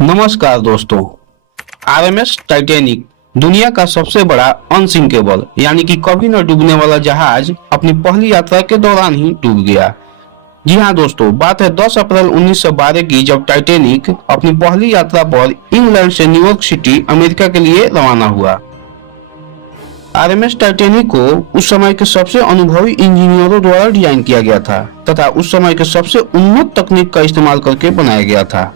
नमस्कार दोस्तों। RMS Titanic दुनिया का सबसे बड़ा अनसिंकेबल यानी कि कभी न डूबने वाला जहाज अपनी पहली यात्रा के दौरान ही डूब गया। जी हाँ दोस्तों, बात है 10 अप्रैल 1912 की, जब टाइटैनिक अपनी पहली यात्रा पर इंग्लैंड से न्यूयॉर्क सिटी अमेरिका के लिए रवाना हुआ। आरएमएस टाइटैनिक को उस समय के सबसे अनुभवी इंजीनियरों द्वारा डिजाइन किया गया था तथा उस समय के सबसे उन्नत तकनीक का इस्तेमाल करके बनाया गया था।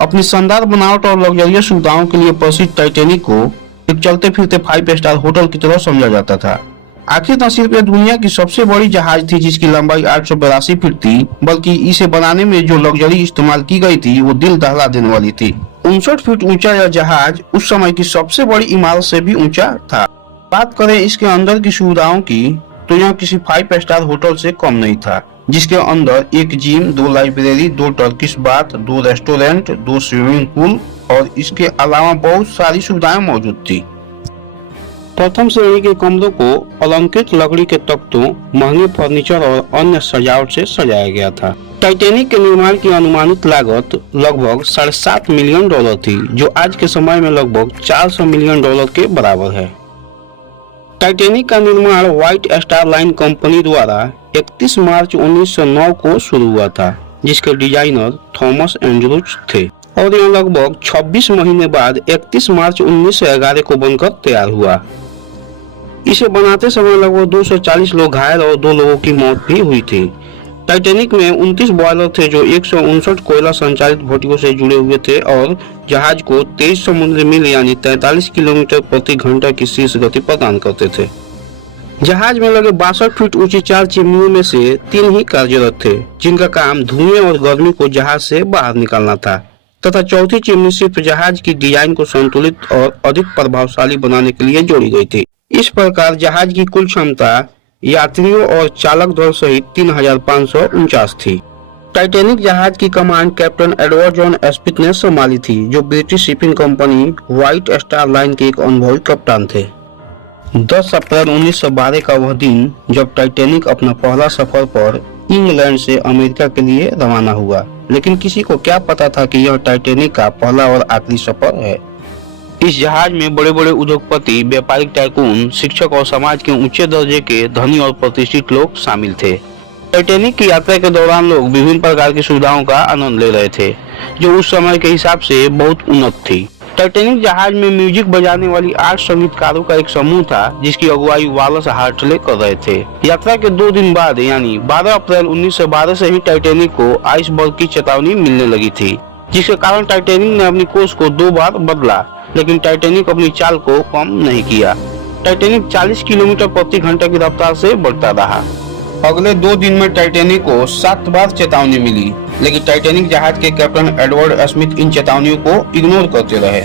अपनी शानदार बनावट और लग्जरियस सुविधाओं के लिए प्रसिद्ध टाइटैनिक को एक चलते फिरते 5 स्टार होटल की तरह समझा जाता था। आखिर न सिर्फ यह दुनिया की सबसे बड़ी जहाज थी जिसकी लंबाई 882 फीट थी, बल्कि इसे बनाने में जो लग्जरी इस्तेमाल की गई थी वो दिल दहला देने वाली थी। 59 फीट ऊंचा यह जहाज उस समय की सबसे बड़ी इमारत से भी ऊंचा था। बात करें इसके अंदर की सुविधाओं की तो यह किसी 5 स्टार होटल से कम नहीं था, जिसके अंदर एक gym, 2 library, 2 Turkish bath, 2 restaurant, 2 swimming pool और इसके अलावा बहुत सारी सुविधाएं मौजूद थी। प्रथम श्रेणी के कमरों को अलंकृत लकड़ी के तख्तों, महंगे फर्नीचर और अन्य सजावट से सजाया गया था। टाइटैनिक के निर्माण की अनुमानित लागत लगभग $7.5 मिलियन थी, जो आज के समय में लगभग $400 मिलियन के बराबर है। टाइटैनिक का निर्माण व्हाइट स्टार लाइन कंपनी द्वारा 31 मार्च 1909 को शुरू हुआ था, जिसके डिजाइनर थॉमस एंड्रूज थे और यह लगभग 26 महीने बाद 31 मार्च 1911 को बनकर तैयार हुआ। इसे बनाते समय लगभग 240 लोग घायल और 2 लोगों की मौत भी हुई थी। टाइटैनिक में 29 बॉयलर थे जो 159 कोयला संचालित भट्टियों से जुड़े हुए थे और जहाज को 23 समुद्री मील यानी 43 किलोमीटर प्रति घंटा की शीर्ष गति प्रदान करते थे। जहाज में लगे 62 फीट ऊंची 4 चिमनियों में से 3 ही कार्यरत थे, जिनका काम धुएं और गर्मी को जहाज से बाहर निकालना था, तथा चौथी चिमनी सिर्फ जहाज की डिजाइन को संतुलित और अधिक प्रभावशाली बनाने के लिए जोड़ी गई थी। इस प्रकार जहाज की कुल क्षमता यात्रियों और चालक दल सहित 3549 थी। टाइटैनिक जहाज की कमान कैप्टन एडवर्ड जॉन स्मिथ ने संभाली थी, जो British shipping company white star line के एक अनुभवी कप्तान थे। 10 अप्रैल 1912 का वह दिन जब टाइटैनिक अपना पहला सफर पर इंग्लैंड से अमेरिका के लिए रवाना हुआ, लेकिन किसी को क्या पता था कि यह टाइटैनिक का पहला और आखिरी सफर है। इस जहाज में बड़े बड़े उद्योगपति, व्यापारिक टाइकून, शिक्षक और समाज के ऊंचे दर्जे के धनी और प्रतिष्ठित लोग शामिल थे। टाइटैनिक की यात्रा के दौरान लोग विभिन्न प्रकार की सुविधाओं का आनंद ले रहे थे, जो उस समय के हिसाब से बहुत उन्नत थी। टाइटैनिक जहाज में म्यूजिक बजाने वाली 8 संगीतकारों का एक समूह था, जिसकी अगुवाई वालस हार्टले कर रहे थे। यात्रा के 2 दिन बाद यानी 12 अप्रैल 1912 से ही टाइटैनिक को आइसबर्ग की चेतावनी मिलने लगी थी, जिसके कारण टाइटैनिक ने अपनी कोर्स को 2 बार बदला, लेकिन टाइटैनिक अपनी चाल को कम नहीं किया। टाइटैनिक 40 किलोमीटर प्रति घंटा की रफ्तार से बढ़ता रहा। अगले 2 दिन में टाइटैनिक को 7 बार चेतावनी मिली, लेकिन टाइटैनिक जहाज के कैप्टन एडवर्ड स्मिथ इन चेतावनियों को इग्नोर करते रहे।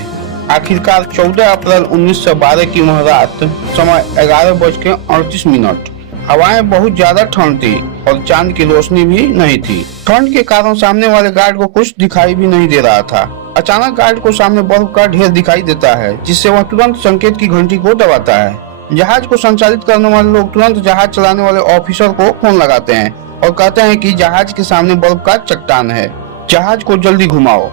आखिरकार 14 अप्रैल 1912 की वह रात समय 11:38। हवाएं बहुत ज्यादा ठंड थी और चांद की रोशनी भी नहीं थी। ठंड के कारण सामने वाले गार्ड को कुछ दिखाई भी नहीं दे रहा था। अचानक गार्ड को सामने बर्फ का ढेर दिखाई देता है, जिससे वह तुरंत संकेत की घंटी को दबाता है। जहाज को संचालित करने वाले लोग तुरंत जहाज चलाने वाले ऑफिसर को फोन लगाते हैं और कहते हैं कि जहाज के सामने बर्फ का चट्टान है, जहाज को जल्दी घुमाओ।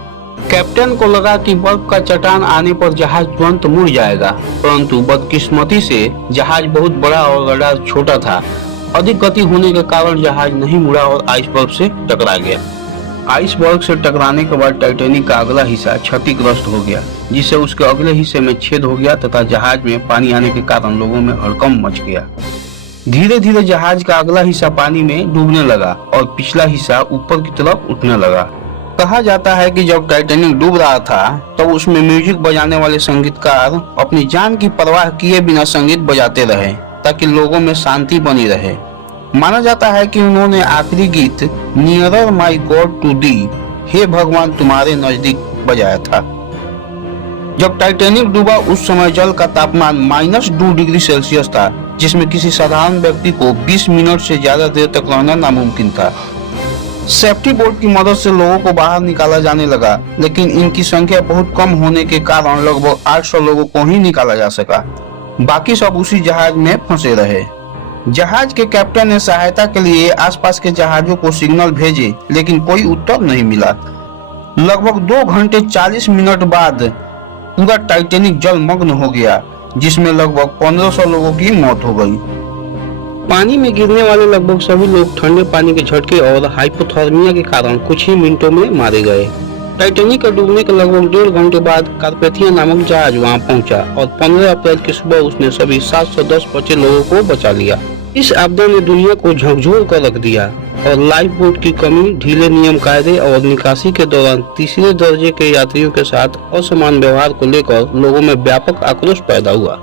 कैप्टन को लगा कि बर्फ का चट्टान आने पर जहाज तुरंत मुड़ जाएगा, परंतु बदकिस्मती से जहाज बहुत बड़ा और रडार छोटा था। अधिक गति होने के कारण जहाज नहीं मुड़ा और आइसबर्ग से टकरा गया। आइसबर्ग से टकराने के बाद टाइटैनिक का अगला हिस्सा क्षतिग्रस्त हो गया, जिससे उसके अगले हिस्से में छेद हो गया तथा जहाज में पानी आने के कारण लोगों में हड़कंप मच गया। धीरे धीरे जहाज का अगला हिस्सा पानी में डूबने लगा और पिछला हिस्सा ऊपर की तरफ उठने लगा। कहा जाता है कि जब टाइटैनिक डूब रहा था तब उसमें म्यूजिक बजाने वाले संगीतकार अपनी जान की परवाह किए बिना संगीत बजाते रहे ताकि लोगों में शांति बनी रहे। माना जाता है कि उन्होंने आखिरी गीत नियरर माई गॉड टू दी, हे भगवान तुम्हारे नजदीक, बजाया था। जब टाइटैनिक डूबा उस समय जल का तापमान -2 डिग्री सेल्सियस था, जिसमें किसी साधारण व्यक्ति को 20 मिनट से ज्यादा देर तक रहना नामुमकिन था। सेफ्टी बोट की मदद से लोगों को बाहर निकाला जाने लगा, लेकिन इनकी संख्या बहुत कम होने के कारण लगभग 800 लोगों को ही निकाला जा सका। बाकी सब उसी जहाज में फंसे रहे। जहाज के कैप्टन ने सहायता के लिए आसपास के जहाजों को सिग्नल भेजे, लेकिन कोई उत्तर नहीं मिला। लगभग 2 घंटे 40 मिनट बाद पूरा टाइटैनिक जलमग्न हो गया, जिसमें लगभग 1500 लोगों की मौत हो गई। पानी में गिरने वाले लगभग सभी लोग ठंडे पानी के झटके और हाइपोथर्मिया के कारण कुछ ही मिनटों में मारे गए। टाइटैनिक के डूबने के लगभग 1.5 घंटे बाद कार्पेथिया नामक जहाज वहां पहुंचा और 15 अप्रैल की सुबह उसने सभी 710 बचे लोगों को बचा लिया। इस आपदा ने दुनिया को झकझोर कर रख दिया और लाइफ बोट की कमी, ढीले नियम कायदे और निकासी के दौरान तीसरे दर्जे के यात्रियों के साथ असमान व्यवहार को लेकर लोगों में व्यापक आक्रोश पैदा हुआ।